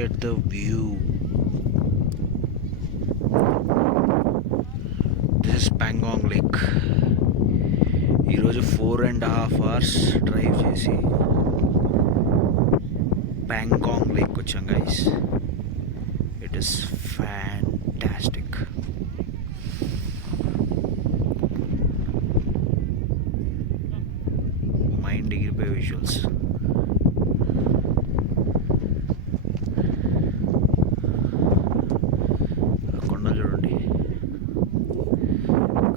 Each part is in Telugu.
at the view. This is Pangong Lake. ఈరోజు 4.5 hours డ్రైవ్ చేసి ప్యాంగాంగ్ లేక్ వచ్చాం guys. It is fantastic. Mind ఎగిరిపోయే విజువల్స్. కొండలు చూడండి.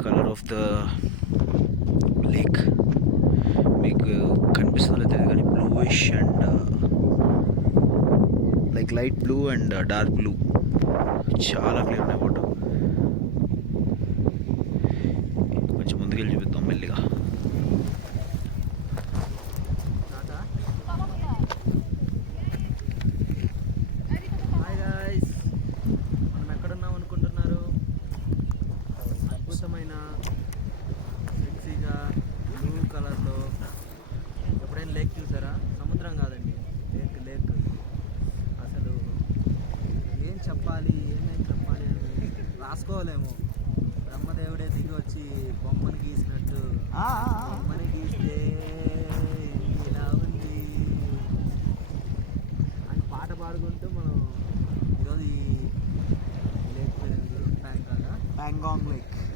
కలర్ ఆఫ్ ద లేక్ మీకు కనిపిస్తుందో తెలియదు కానీ bluish and like light blue and dark blue, చాలా క్లియర్ ఉన్నాయి వాటర్. కొంచెం ముందుకెళ్ళి చూపిద్దాం మెల్లిగా. అద్భుతమైన మిక్సీగా బ్లూ కలర్లో ఎప్పుడైనా లేక్ చూసారా? సముద్రం కాదండి, లేక్ లేక్. అసలు ఏం చెప్పాలి అని రాసుకోలేము. బ్రహ్మదేవుడే దిగి వచ్చి బొమ్మని గీసినట్టు బొమ్మని గీస్తే ఇలా ఉంది అని పాట పాడుకుంటూ మనం ఈరోజు ఈ లేక్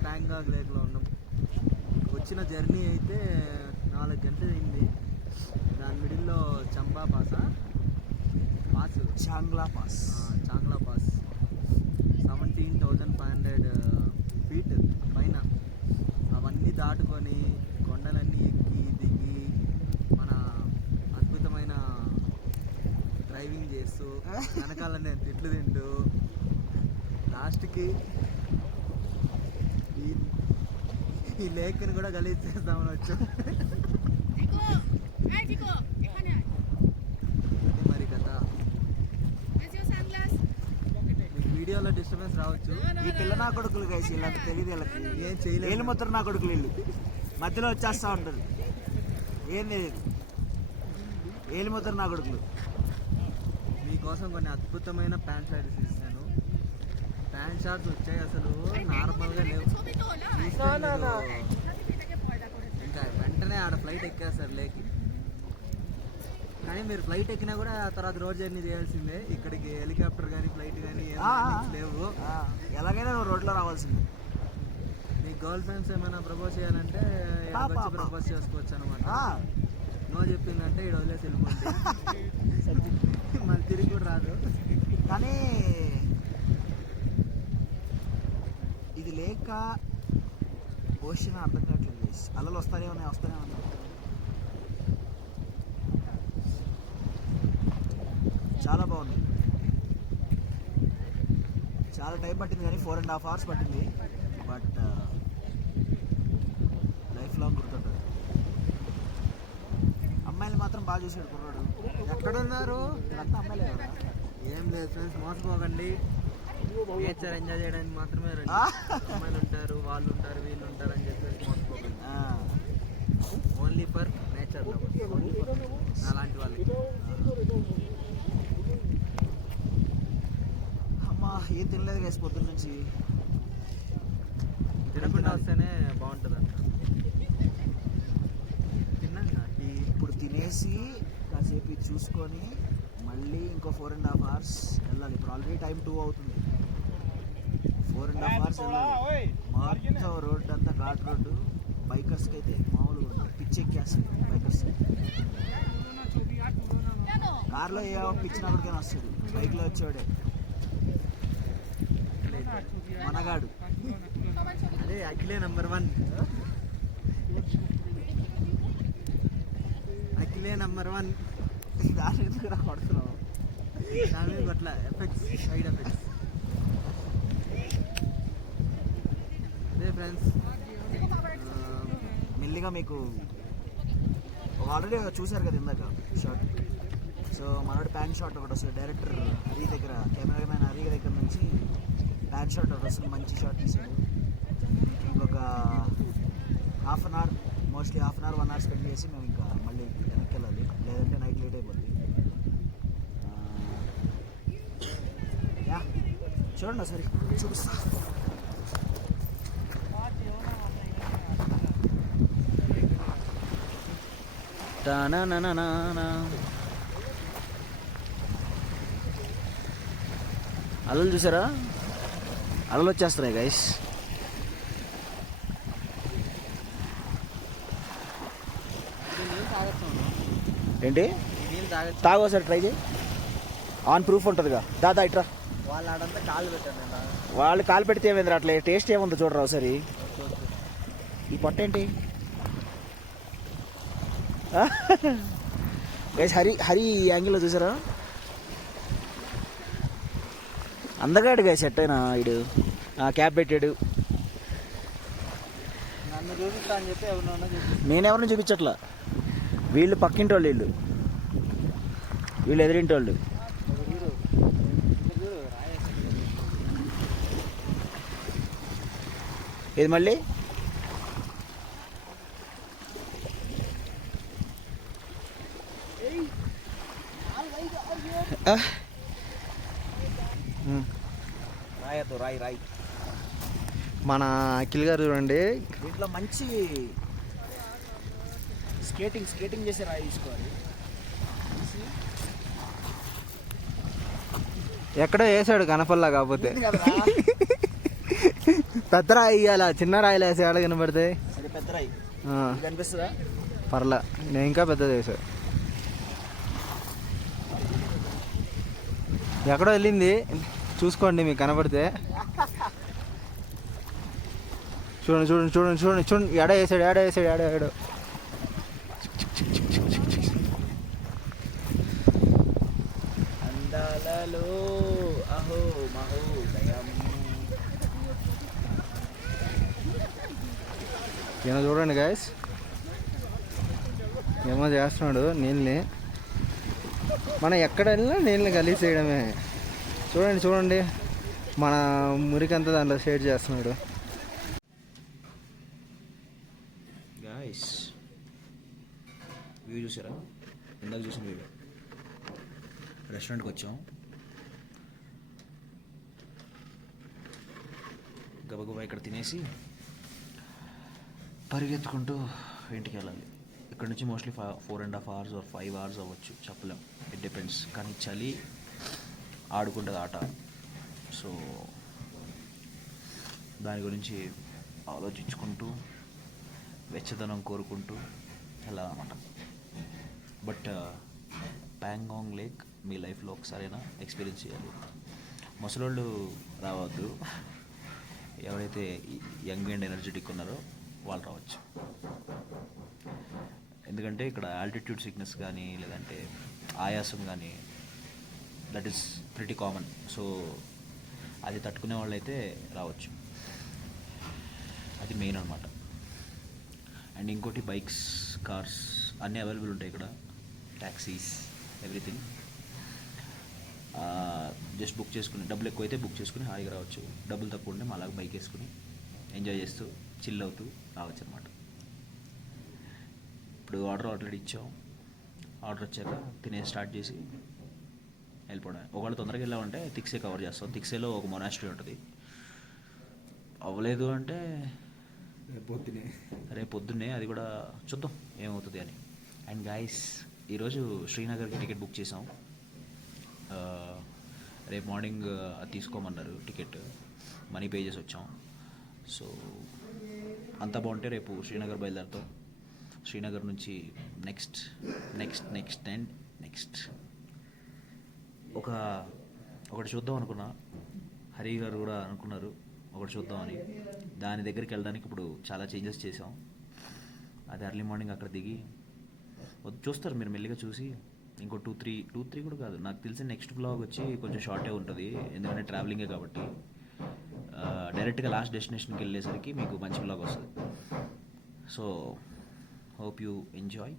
ప్యాంగాంగ్ లేక్లో ఉన్నాం. వచ్చిన జర్నీ అయితే 4 గంటలు అయింది. దాని మిడిల్లో చాంగ్లా పాస్ 17,500 feet పైన. అవన్నీ దాటుకొని కొండలన్నీ ఎక్కి దిగి మన అద్భుతమైన డ్రైవింగ్ చేస్తూ వెనకాల నేను తిట్లు తింటూ లాస్ట్కి ఈ లేక్ని కూడా గలీజ్ చేద్దామని వచ్చాం. మరి కదా మీకు వీడియోలో డిస్టర్బెన్స్ రావచ్చు. ఈ పిల్ల నా కొడుకులు గైస్, వీళ్ళకి తెలియదు. వీళ్ళకి ఏం చేయలేదు. ఏళ్ళు ముద్దరు నా కొడుకులు వీళ్ళు మధ్యలో వచ్చేస్తూ ఉంటారు. ఏం తెలియదు, ఏళ్ళు ముద్దరు నా కొడుకులు. మీకోసం కొన్ని అద్భుతమైన ప్యాంట్ షార్ట్స్ ఇస్తాను. ప్యాంట్ షార్ట్స్ వచ్చాయి, అసలు నార్మల్గా లేవు. ఇంకా వెంటనే ఆడ ఫ్లైట్ ఎక్కేస్తారు లేక్. కానీ మీరు ఫ్లైట్ ఎక్కినా కూడా తర్వాత రోడ్ జర్నీ చేయాల్సిందే. ఇక్కడికి హెలికాప్టర్ కానీ ఫ్లైట్ కానీ లేవు. ఎలాగైనా రోడ్లో రావాల్సిందే. మీ గర్ల్ ఫ్రెండ్స్ ఏమైనా ప్రపోజ్ చేయాలంటే ప్రపోజ్ చేసుకోవచ్చు అనమాట. నో చెప్పిందంటే ఇక్కడ వదిలేసి వెళ్ళిపోతుంది, మళ్ళీ తిరిగి కూడా రాదు. కానీ ఇది లేక ఓషన్ అర్థం కావట్లేదు. అలలు వస్తానే ఉన్నాయి. చాలా బాగుంది. చాలా టైం పట్టింది కానీ 4.5 hours పట్టింది. బట్ లైఫ్ లాంగ్ గుర్తుంటుంది. అమ్మాయిలు మాత్రం బాగా చూసాడు కుర్రాడు. ఎక్కడున్నారు? ఇదంతా అమ్మాయిలే కదా. ఏం లేదు ఫ్రెండ్స్, మోసపోకండి. నేచర్ ఎంజాయ్ చేయడానికి మాత్రమే రండి. అమ్మాయిలు ఉంటారు, వాళ్ళు ఉంటారు, వీళ్ళు ఉంటారు అని చెప్పేసి మోసపోకండి. ఓన్లీ ఫర్ నేచర్ అలాంటి వాళ్ళు. అమ్మా ఏం తినలేదు గైస్ పొద్దున్న నుంచి. తినకుండా వస్తేనే బాగుంటుంది అంట. తిన్నాక ఇప్పుడు తినేసి కాసేపు ఇది చూసుకొని మళ్ళీ ఇంకో 4.5 hours వెళ్ళాలి. ఇప్పుడు ఆల్రెడీ టైం 2 అవుతుంది. 4.5 hours వెళ్ళాలి. మొత్తం రోడ్డు అంతా ఘాట్ రోడ్డు. బైకర్స్కి అయితే మామూలుగా పిచ్చి ఎక్కేస్తుంది. బైకర్స్ కార్లో ఏ పిచ్చినప్పటికైనా వస్తుంది, బైక్లో వచ్చేవాడే మనగాడు. అదే అఖిలే నంబర్ 1. అఖిలే నంబర్ 1. దాని ఎందుకు కొడుతున్నావు? దాని మీద కొట్ల ఎఫెక్ట్స్, సైడ్ ఎఫెక్ట్స్. అదే ఫ్రెండ్స్, మెల్లిగా మీకు ఆల్రెడీ చూశారు కదా ఇందాక షార్ట్. సో మనోడి ప్యాంట్ షాట్ ఒకటి వస్తుంది. డైరెక్టర్ హరి దగ్గర, కెమెరామెన్ హరి దగ్గర నుంచి ప్యాంట్ షాట్ ఒకటి వస్తుంది. మంచి షాట్ తీసాడు. ఇంకొక half an hour, mostly half an hour 1 hour spend చేసి మేము ఇంకా మళ్ళీ వెనక్కి వెళ్ళాలి, లేదంటే నైట్ లేట్ అయిపోద్ది. చూడండి ఒకసారి చూపిస్తా. అలలు చూసారా, అలలు వచ్చేస్తున్నాయి గైస్. ఏంటి నీళ్ళు తాగొచ్చు. తాగు ఒకసారి ట్రై చేయి. ఆన్ ప్రూఫ్ ఉంటుందిగా. దాదా ఇట్రా. వాళ్ళు ఆడంతా కాళ్ళు పెట్టారు నేను తాగను. వాళ్ళు కాలు పెడితే ఏమైంది అట్లే టేస్ట్ ఏముందో చూడరా ఒకసారి. ఈ పొట్ట ఏంటి గైస్? హరి ఈ యాంగిల్లో చూసారా? అందగాడు గైస్. సెట్ అయినా ఇడు క్యాప్ పెట్టాడు. నన్ను చూపిస్తా అని చెప్పి ఎవరినన్నా చూపిస్తా. నేనెవరిని చూపించట్లా, వీళ్ళు పక్కింటి వాళ్ళు, వీళ్ళు ఎదురింటి వాళ్ళు. ఇది మళ్ళీ రాయతో రాయి. మన అఖిల్ గారు చూడండి, దీంట్లో మంచి స్కేటింగ్ చేసే రాయి తీసుకోవాలి. ఎక్కడో వేసాడు కనపల్లా, కాకపోతే ఉంది కదరా? పెద్ద రాయి ఇయ్యాల, చిన్న రాయిలు వేసాడు కనపడితే. అది పెద్ద రాయి. ఆ, ఇది కనిపిస్తుందా? పర్లా, నేను ఇంకా పెద్దది వేసా. ఎక్కడో వెళ్ళింది, చూసుకోండి మీకు కనపడితే. చూడండి చూడండి చూడండి చూడండి చూడండి, ఎడ వేసాడు. అందాలలో అహో మహోదయం. ఈయన చూడండి గాయస్, ఏమో చేస్తున్నాడు నీళ్ళని. మనం ఎక్కడ వెళ్ళినా నీళ్ళని గలీజ్ చేయడమే. చూడండి మన మురికంతా దాంట్లో షేర్ చేస్తున్నాడు. గాయస్ వ్యూ చూసారా? ఇందాక చూసిన వ్యూ. రెస్టారెంట్కి వచ్చాం, గబగబా ఇక్కడ తినేసి పరిగెత్తుకుంటూ ఇంటికి వెళ్ళాలి. ఇక్కడ నుంచి మోస్ట్లీ 4.5 hours or 5 hours అవ్వచ్చు, చెప్పలేం. It depends. కానీ చలి ఆడుకుంటుంది ఆట. సో దాని గురించి ఆలోచించుకుంటూ వెచ్చదనం కోరుకుంటూ వెళ్ళాలన్నమాట. బట్ ప్యాంగాంగ్ లేక్ మీ లైఫ్లో ఒకసారైనా ఎక్స్పీరియన్స్ చేయాలి. ముసలోళ్ళు రావద్దు, ఎవరైతే యంగ్ అండ్ ఎనర్జెటిక్ ఉన్నారో వాళ్ళు రావచ్చు. ఎందుకంటే ఇక్కడ ఆల్టిట్యూడ్ సిక్నెస్ కానీ లేదంటే ఆయాసం కానీ that is pretty common. So అది తట్టుకునే వాళ్ళు అయితే రావచ్చు, అది మెయిన్ అనమాట. అండ్ ఇంకోటి బైక్స్, కార్స్ అన్నీ అవైలబుల్ ఉంటాయి ఇక్కడ, ట్యాక్సీస్, ఎవ్రీథింగ్. జస్ట్ బుక్ చేసుకుని, డబ్బులు ఎక్కువైతే బుక్ చేసుకుని హాయిగా రావచ్చు. డబ్బులు తక్కువ ఉంటే అలాగ బైక్ వేసుకుని ఎంజాయ్ చేస్తూ చిల్ అవుతూ రావచ్చు అనమాట. ఇప్పుడు ఆర్డర్ ఆల్రెడీ ఇచ్చాం. ఆర్డర్ వచ్చాక తినే స్టార్ట్ చేసి వెళ్ళిపోవడం. ఒకవేళ తొందరగా వెళ్ళామంటే తిక్సే కవర్ చేస్తాం. తిక్సేలో ఒక మొనాస్ట్రీ ఉంటుంది. అవ్వలేదు అంటే రేపు పొద్దున్నే అది కూడా చూద్దాం ఏమవుతుంది అని. అండ్ గాయస్, ఈరోజు శ్రీనగర్కి టికెట్ బుక్ చేసాం. రేపు మార్నింగ్ అది తీసుకోమన్నారు టికెట్, మనీ పే చేసి వచ్చాం. సో అంతా బాగుంటే రేపు శ్రీనగర్ బయలుదేరుతాం. శ్రీనగర్ నుంచి నెక్స్ట్ ఒకటి చూద్దాం అనుకున్నా. హరి గారు కూడా అనుకున్నారు ఒకటి చూద్దామని. దాని దగ్గరికి వెళ్ళడానికి ఇప్పుడు చాలా చేంజెస్ చేసాం. అది ఎర్లీ మార్నింగ్ అక్కడ దిగి చూస్తారు మీరు, మెల్లిగా చూసి ఇంకో 2-3 కూడా కాదు, నాకు తెలిసి నెక్స్ట్ బ్లాగ్ వచ్చి కొంచెం షార్టే ఉంటుంది. ఎందుకంటే ట్రావెలింగే కాబట్టి డైరెక్ట్గా లాస్ట్ డెస్టినేషన్కి వెళ్ళేసరికి మీకు మంచి బ్లాగ్ వస్తుంది. So hope you enjoy.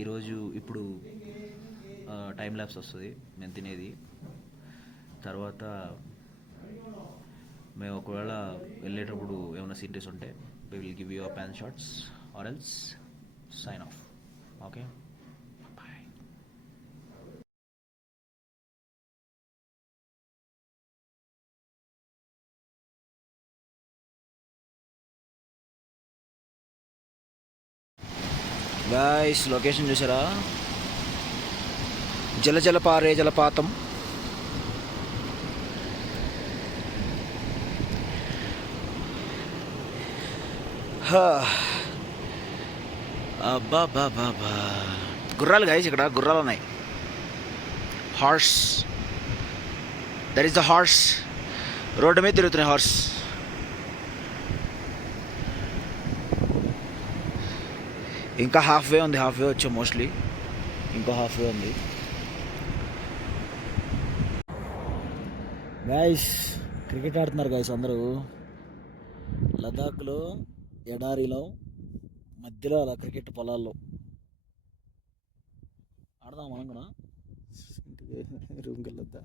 ఈరోజు ఇప్పుడు టైం ల్యాప్స్ వస్తుంది మేము తినేది. తర్వాత మేము ఒకవేళ వెళ్ళేటప్పుడు ఏమైనా సీనరీస్ ఉంటే we will give you a pan shots or else sign off. Okay. Guys location చూసారా, జల పారే జలపాతం. అబ్బా బాబా, గుర్రాలు గాయస్, ఇక్కడ గుర్రాలు ఉన్నాయి. Horse, that is the horse. Road మీద తిరుగుతున్నాయి హార్స్. ఇంకా హాఫ్ వే ఉంది, హాఫ్ వే వచ్చాం మోస్ట్లీ, ఇంకో హాఫ్ వే ఉంది. గాయస్ క్రికెట్ ఆడుతున్నారు గాయస్ అందరూ లదాఖ్లో, ఎడారిలో మధ్యలో అలా క్రికెట్ పొలాల్లో. ఆడదాం మనం కూడా. రూమ్కి వెళ్ళొద్దా?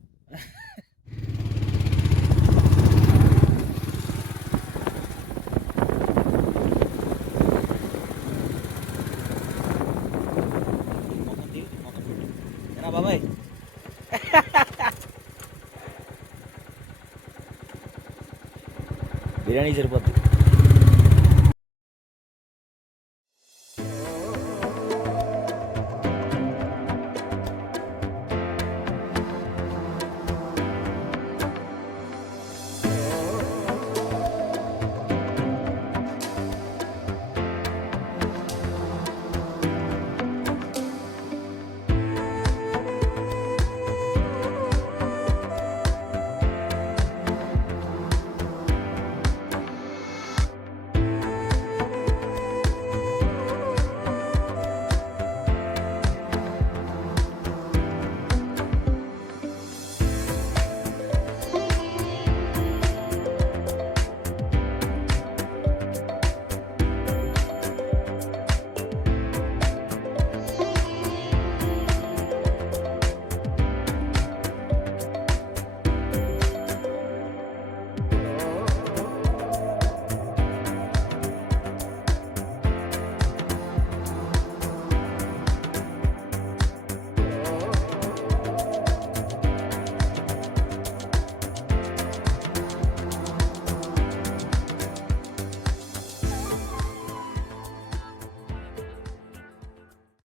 బాబాయ్ బిర్యానీ సరిపోద్ది.